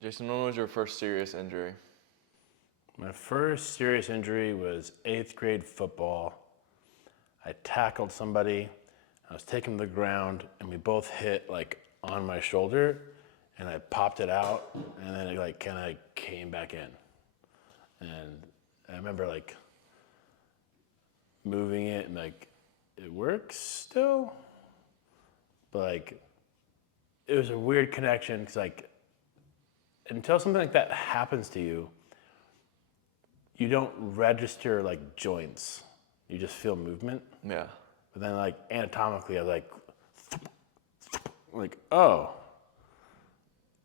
Jason, when was your first serious injury? My first serious injury was 8th grade football. I tackled somebody, I was taken to the ground, and we both hit like on my shoulder, and I popped it out, and then it like kind of came back in. And I remember like moving it and like it works still, but like it was a weird connection because like until something like that happens to you, you don't register like joints. You just feel movement. Yeah. But then like anatomically, I was like, oh,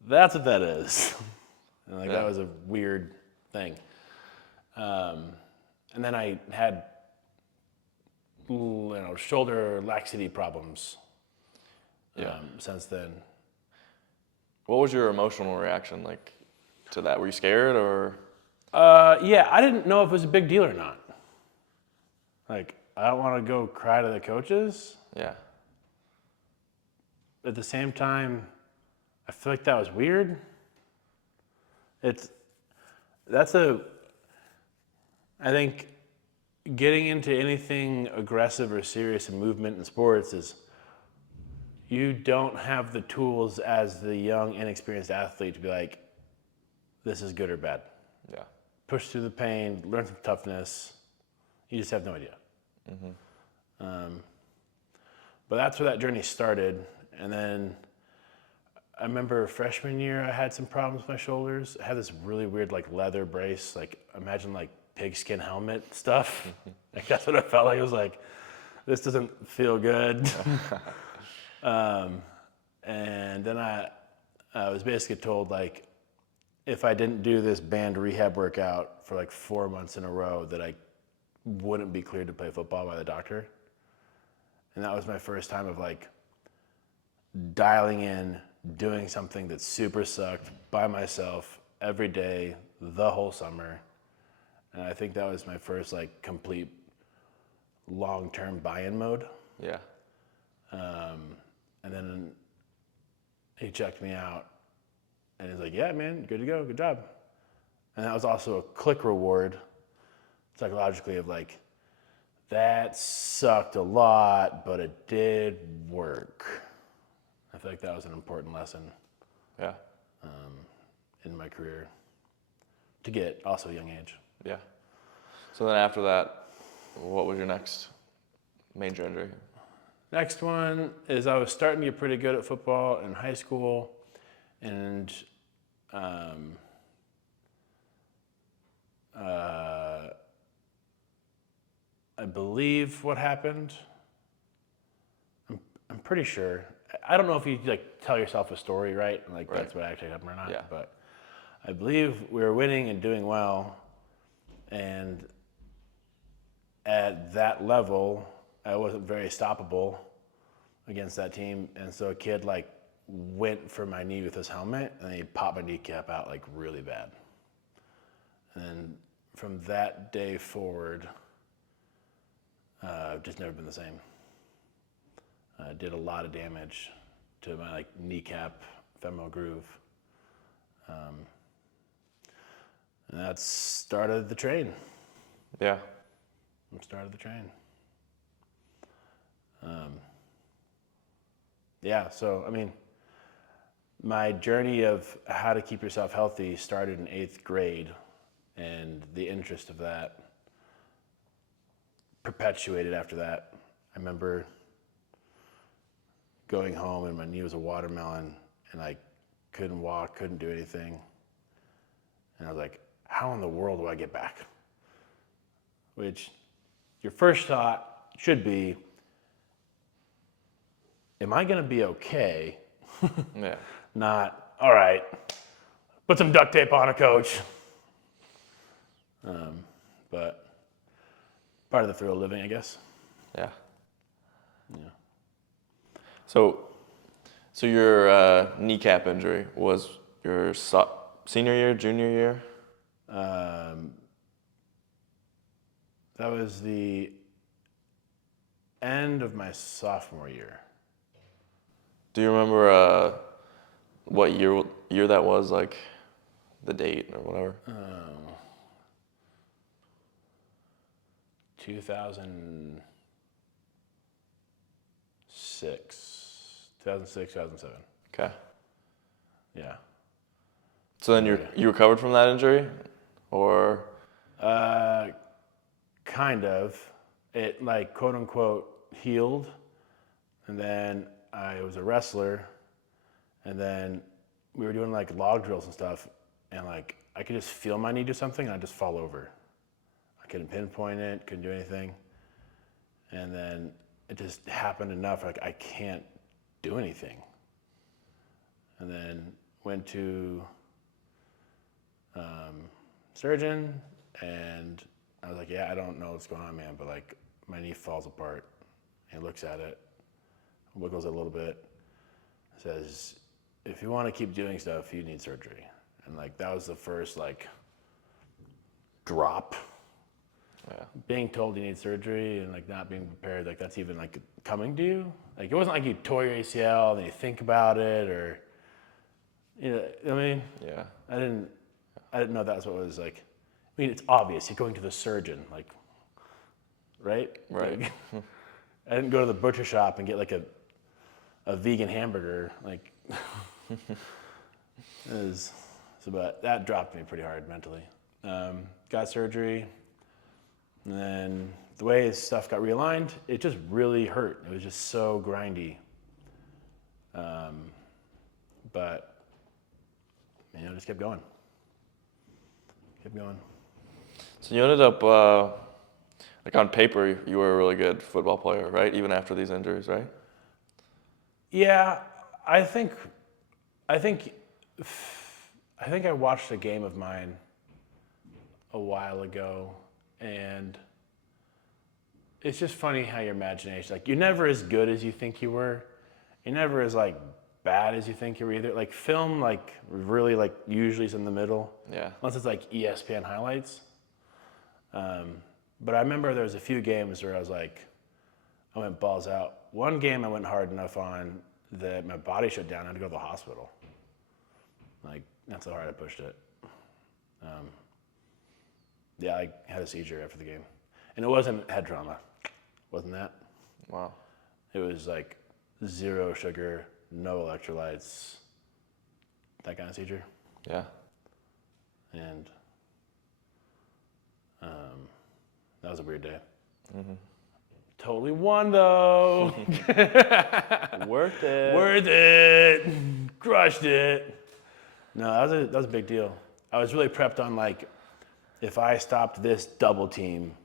that's what that is. And like that was a weird thing. And then I had shoulder laxity problems since then. What was your emotional reaction like to that? Were you scared or? Yeah, I didn't know if it was a big deal or not. Like, I don't want to go cry to the coaches. Yeah. At the same time, I feel like that was weird. I think getting into anything aggressive or serious in movement in sports is you don't have the tools as the young, inexperienced athlete to be like, this is good or bad. Yeah. Push through the pain, learn some toughness. You just have no idea. But that's where that journey started. And then I remember freshman year, I had some problems with my shoulders. I had this really weird like leather brace, like imagine like pigskin helmet stuff. Like that's what I felt like. It was like, this doesn't feel good. And then I was basically told like, if I didn't do this band rehab workout for like 4 months in a row, that I wouldn't be cleared to play football by the doctor. And that was my first time of like dialing in, doing something that super sucked by myself every day, the whole summer. And I think that was my first like complete long-term buy-in mode. Yeah. And then he checked me out and he's like, yeah, man, good to go, good job. And that was also a click reward psychologically of like, that sucked a lot, but it did work. I feel like that was an important lesson Yeah. in my career to get, also young age. Yeah. So then after that, what was your next major injury? Next one is I was starting to get pretty good at football in high school, and I believe what happened. I'm pretty sure. I don't know if you like tell yourself a story, right? Like Right. that's what actually happened or not. Yeah. But I believe we were winning and doing well, and at that level, I wasn't very stoppable against that team, and so a kid like went for my knee with his helmet, and he popped my kneecap out like really bad. And then from that day forward, I've just never been the same. Did a lot of damage to my like kneecap, femoral groove, and that started the train. Yeah. Started the train. Yeah, so I mean, my journey of how to keep yourself healthy started in 8th grade, and the interest of that perpetuated after that. I remember going home and my knee was a watermelon, and I couldn't walk, couldn't do anything. And I was like, how in the world do I get back? Which your first thought should be, am I gonna be okay? Yeah. Not, all right, put some duct tape on a coach. But part of the thrill of living, I guess. Yeah. Yeah. So your kneecap injury was your senior year, junior year? That was the end of my sophomore year. Do you remember what year that was like? the date or whatever. 2006, 2007. Okay. Yeah. So then you recovered from that injury, or Kind of. It like quote unquote healed, and then I was a wrestler, and then we were doing like log drills and stuff, and like I could just feel my knee do something, and I'd just fall over. I couldn't pinpoint it, couldn't do anything, and then it just happened enough. Like I can't do anything, and then went to surgeon, and I was like, yeah, I don't know what's going on, man, but like my knee falls apart. He looks at it, wiggles it a little bit, says, if you want to keep doing stuff, you need surgery. And like that was the first like drop. yeah, Being told you need surgery and like not being prepared, like that's even like coming to you. Like it wasn't like you tore your ACL and you think about it, or I mean, yeah, I didn't know that's what it was like. I mean, it's obvious. You're going to the surgeon, like, right? right. Like, I didn't go to the butcher shop and get like a vegan hamburger. Like, but that dropped me pretty hard mentally. Got surgery, and then the way stuff got realigned, it just really hurt. It was just so grindy. But just kept going. Kept going. So you ended up, like on paper, you were a really good football player, right? Even after these injuries, right? Yeah, I think I watched a game of mine a while ago, and it's just funny how your imagination, like you're never as good as you think you were. You're never as like bad as you think you were either. Like film, like really like usually is in the middle. Yeah. Unless it's like ESPN highlights. But I remember there was a few games where I was like, I went balls out. One game I went hard enough on that my body shut down. I had to go to the hospital. Like, that's how hard I pushed it. Yeah, I had a seizure after the game. And it wasn't head trauma. Wasn't that? Wow. It was like 0 sugar, no electrolytes, that kind of seizure. Yeah. And that was a weird day. Mm-hmm. Totally won though. Worth it. Worth it. Crushed it. No, that was a big deal. I was really prepped on like, if I stopped this double team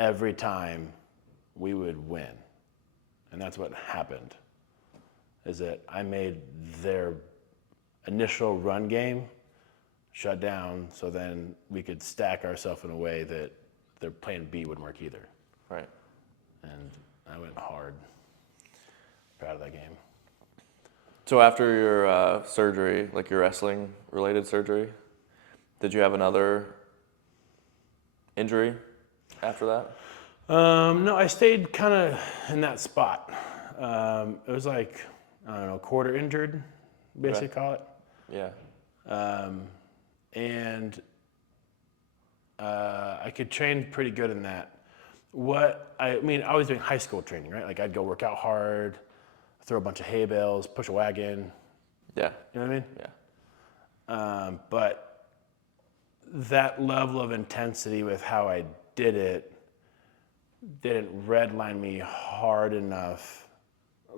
every time, we would win. And that's what happened. Is that I made their initial run game shut down, so then we could stack ourselves in a way that their plan B wouldn't work either. Right. And I went hard. Proud of that game. So after your surgery, like your wrestling related surgery, did you have another injury after that? No, I stayed kind of in that spot. It was like, I don't know, quarter injured, basically Okay. call it. Yeah. And I could train pretty good in that. I was doing high school training, right? Like I'd go work out hard, throw a bunch of hay bales, push a wagon. Yeah. You know what I mean? Yeah. But that level of intensity with how I did it didn't redline me hard enough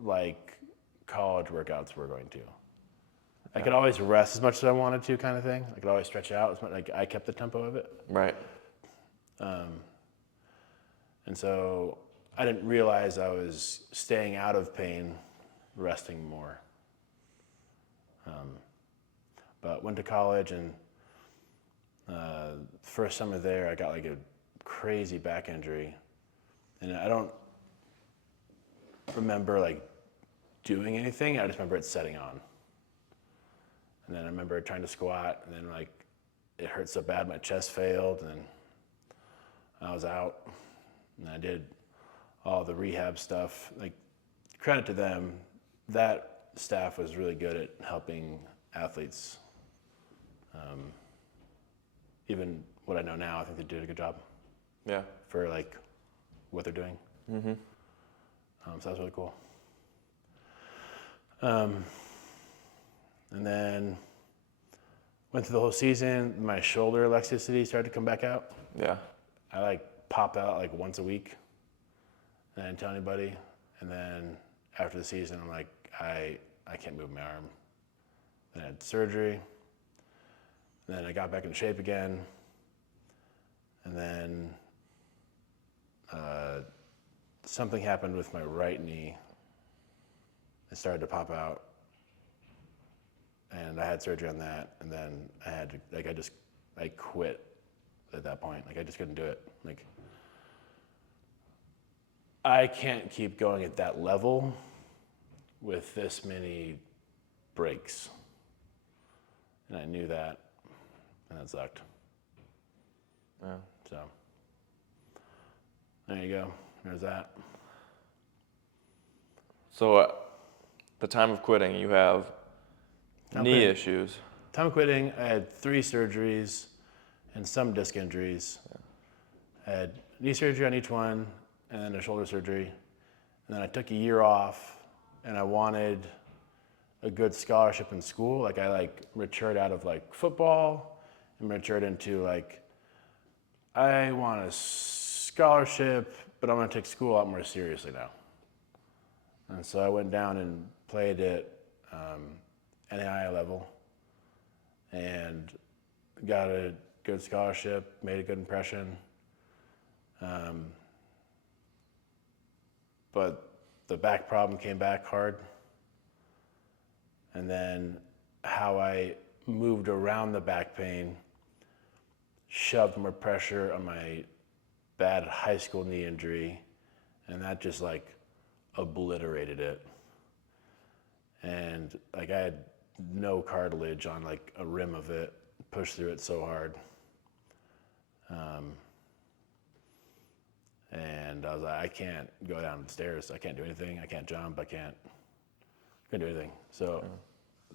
like college workouts were going to. I could always rest as much as I wanted to, kind of thing. I could always stretch out as much, like I kept the tempo of it. Right. And so I didn't realize I was staying out of pain, resting more. But went to college, and first summer there, I got like a crazy back injury. And I don't remember like doing anything. I just remember it setting on. And then I remember trying to squat, and then like it hurt so bad my chest failed, and I was out. And I did all the rehab stuff. Like, credit to them, that staff was really good at helping athletes Even what I know now, I think they did a good job Yeah. for like what they're doing. Mm-hmm. So that was really cool. And then went through the whole season. My shoulder elasticity started to come back out. Yeah. I like pop out like once a week, and I didn't tell anybody. And then after the season, I'm like, I can't move my arm. Then I had surgery. And then I got back in shape again. And then something happened with my right knee. It started to pop out. And I had surgery on that. And then I had to, like, I quit at that point. Like, I just couldn't do it. Like, I can't keep going at that level with this many breaks. And I knew that, and that sucked. Yeah. So, there you go. There's that. So, the time of quitting, you have knee quitting. issues. Time of quitting, I had 3 surgeries and some disc injuries. I had knee surgery on each one, and then a shoulder surgery. And then I took a year off, and I wanted a good scholarship in school. Like, I matured out of like football and matured into like, I want a scholarship, but I'm gonna take school a lot more seriously now. And so I went down and played at NAIA level and got a good scholarship, made a good impression. But the back problem came back hard. And then how I moved around the back pain shoved more pressure on my bad high school knee injury, and that just like obliterated it. And like I had no cartilage on like a rim of it, pushed through it so hard. And I was like, I can't go down the stairs. I can't do anything. I can't jump. I can't do anything. So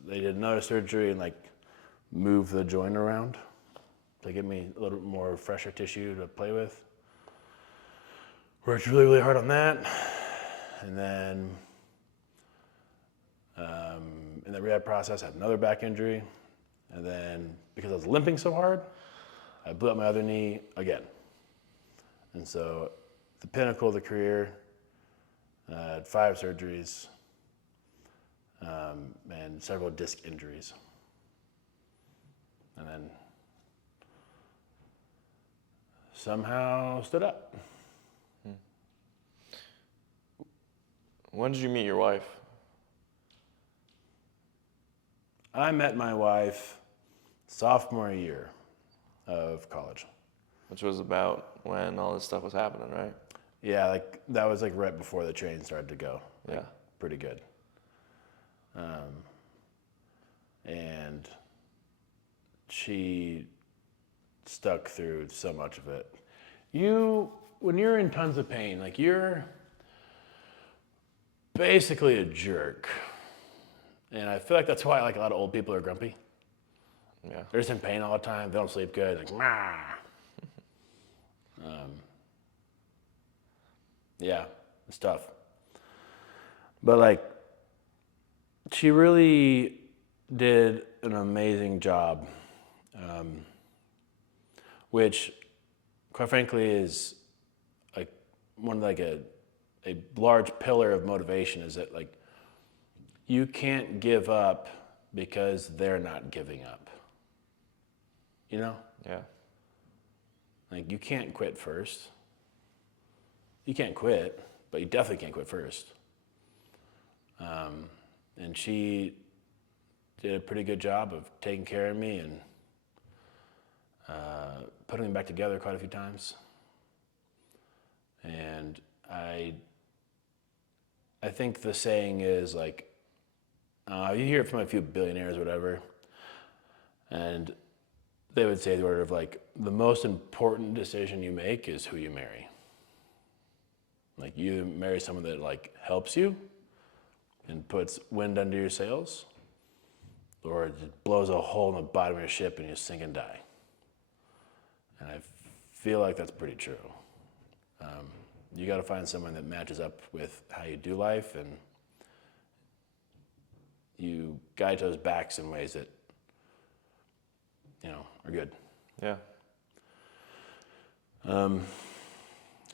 they did another surgery and like move the joint around to give me a little more fresher tissue to play with. Worked really, really hard on that. And then in the rehab process, I had another back injury. And then because I was limping so hard, I blew up my other knee again. And so the pinnacle of the career, I had 5 surgeries and several disc injuries. And then somehow stood up. When did you meet your wife? I met my wife sophomore year of college. Which was about when all this stuff was happening, right? Yeah, like that was like right before the train started to go. Like, Yeah. pretty good. And she stuck through so much of it. When you're in tons of pain, like you're basically a jerk. And I feel like that's why like a lot of old people are grumpy. Yeah. They're just in pain all the time. They don't sleep good. Like, nah. Yeah, it's tough. But like, she really did an amazing job, which, quite frankly, is like one like a large pillar of motivation. Is that like you can't give up because they're not giving up. You know? Yeah. Like you can't quit first. You can't quit, but you definitely can't quit first. And she did a pretty good job of taking care of me and putting me back together quite a few times. And I think the saying is like, you hear it from a few billionaires or whatever, and they would say the order of like, the most important decision you make is who you marry. Like you marry someone that like helps you and puts wind under your sails, or it just blows a hole in the bottom of your ship and you sink and die. And I feel like that's pretty true. You got to find someone that matches up with how you do life, and you guide those backs in ways that, are good. Yeah.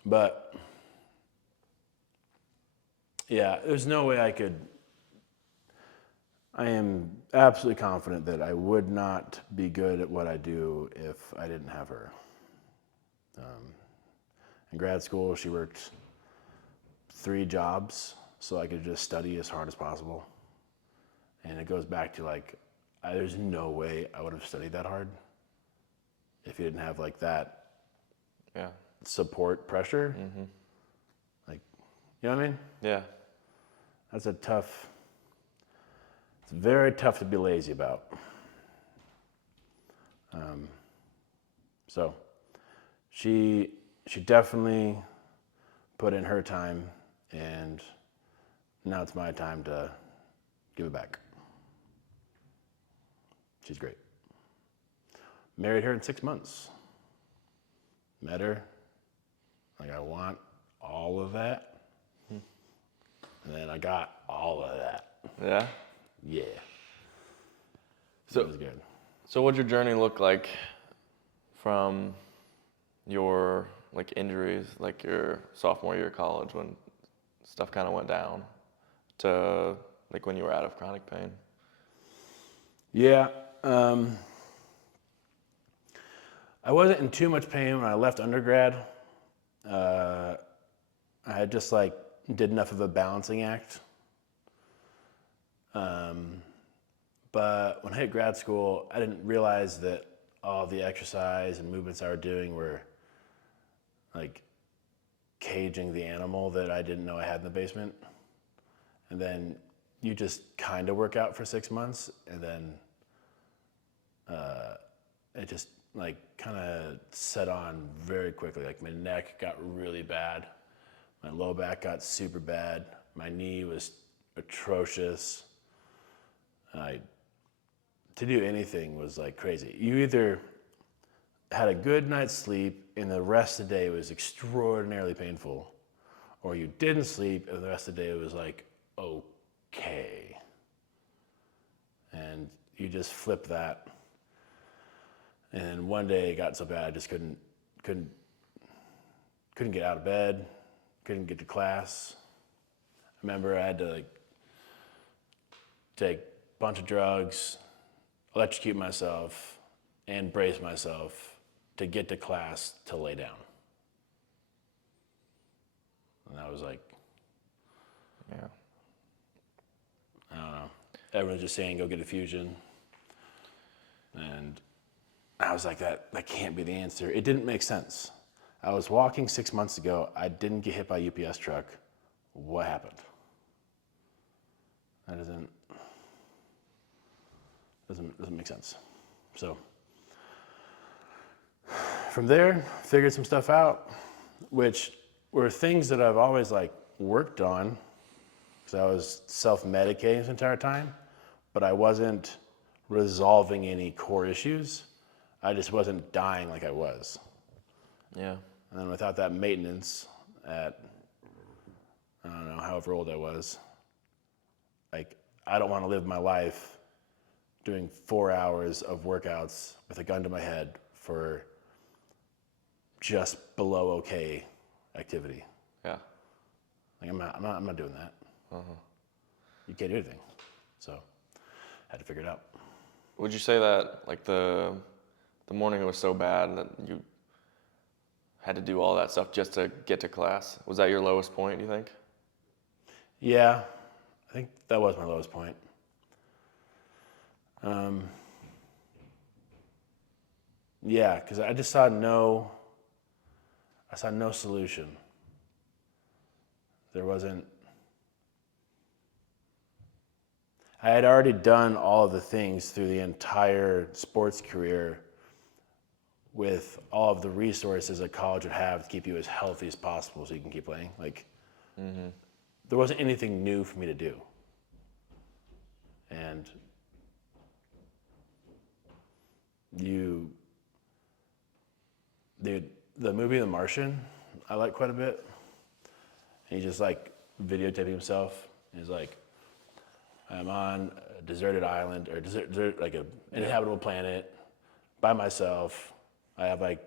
But yeah, there's no way I am absolutely confident that I would not be good at what I do if I didn't have her. In grad school, she worked 3 jobs so I could just study as hard as possible. And it goes back to there's no way I would have studied that hard if you didn't have that Yeah. support pressure. Mm-hmm. You know what I mean? Yeah. It's very tough to be lazy about. So she definitely put in her time, and now it's my time to give it back. She's great. Married her in 6 months. Met her. I want all of that. And then I got all of that. Yeah. Yeah. So it was good. So what'd your journey look like from your injuries, your sophomore year of college when stuff kind of went down, to when you were out of chronic pain? Yeah. I wasn't in too much pain when I left undergrad. I had just did enough of a balancing act. But when I hit grad school, I didn't realize that all the exercise and movements I were doing were caging the animal that I didn't know I had in the basement. And then you just kind of work out for 6 months, and then it just kind of set on very quickly. My neck got really bad. My low back got super bad. My knee was atrocious. To do anything was crazy. You either had a good night's sleep and the rest of the day was extraordinarily painful, or you didn't sleep and the rest of the day was okay. And you just flip that. And one day it got so bad I just couldn't get out of bed, couldn't get to class. I remember I had to take a bunch of drugs, electrocute myself, and brace myself to get to class to lay down. And I was Yeah. I don't know. Everyone's just saying go get a fusion. And I was that can't be the answer. It didn't make sense. I was walking 6 months ago. I didn't get hit by a UPS truck. What happened? That doesn't make sense. So from there, figured some stuff out, which were things that I've always worked on, because I was self-medicating this entire time, but I wasn't resolving any core issues. I just wasn't dying like I was. Yeah. And then without that maintenance at, I don't know, however old I was, I don't want to live my life doing 4 hours of workouts with a gun to my head for just below okay activity. Yeah. I'm not doing that. You can't do anything. So had to figure it out. Would you say that the morning was so bad that you had to do all that stuff just to get to class? Was that your lowest point, do you think? Yeah, I think that was my lowest point. Yeah, because I just saw no solution. There wasn't. I had already done all of the things through the entire sports career with all of the resources a college would have to keep you as healthy as possible so you can keep playing. There wasn't anything new for me to do. And you, dude, the movie The Martian, I like quite a bit. And he just like videotaping himself. He's like, I'm on a deserted island or desert like an inhabitable planet by myself. I have like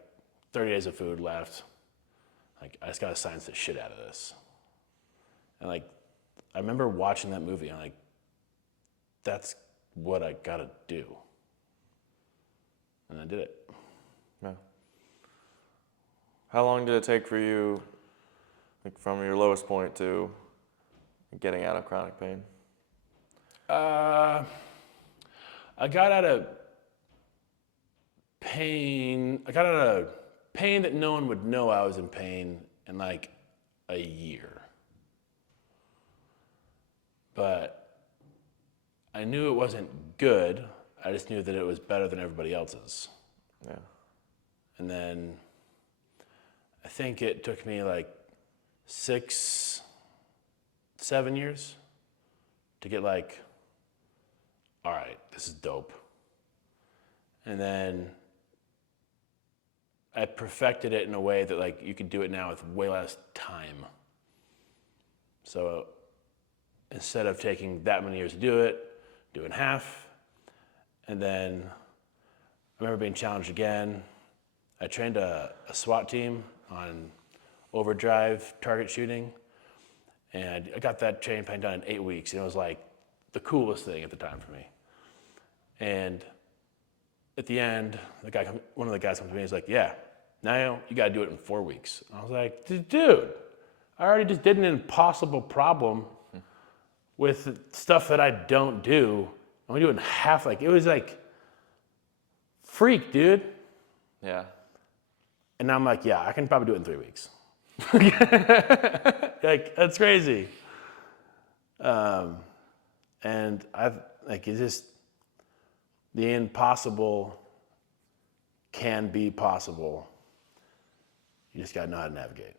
30 days of food left. Like, I just gotta science the shit out of this. And like, I remember watching that movie and like, that's what I gotta do. And I did it. Yeah. How long did it take for you, like from your lowest point to getting out of chronic pain? I got out of pain. I got out of pain that no one would know I was in pain in like a year. But I knew it wasn't good. I just knew that it was better than everybody else's. Yeah. And then I think it took me like 6, 7 years to get like, all right, this is dope. And then I perfected it in a way that like you could do it now with way less time. So instead of taking that many years to do it, do it in half. And then I remember being challenged again. I trained a SWAT team on overdrive target shooting. And I got that training plan done in 8 weeks. And it was like the coolest thing at the time for me. And at the end, one of the guys comes to me and he's like, yeah, now you gotta do it in 4 weeks. I was like, dude, I already just did an impossible problem with stuff that I don't do. I'm gonna do it in half. Like, it was like, freak, dude. Yeah. And now I'm like, yeah, I can probably do it in 3 weeks. Like, that's crazy. And it's just, the impossible can be possible. You just gotta know how to navigate.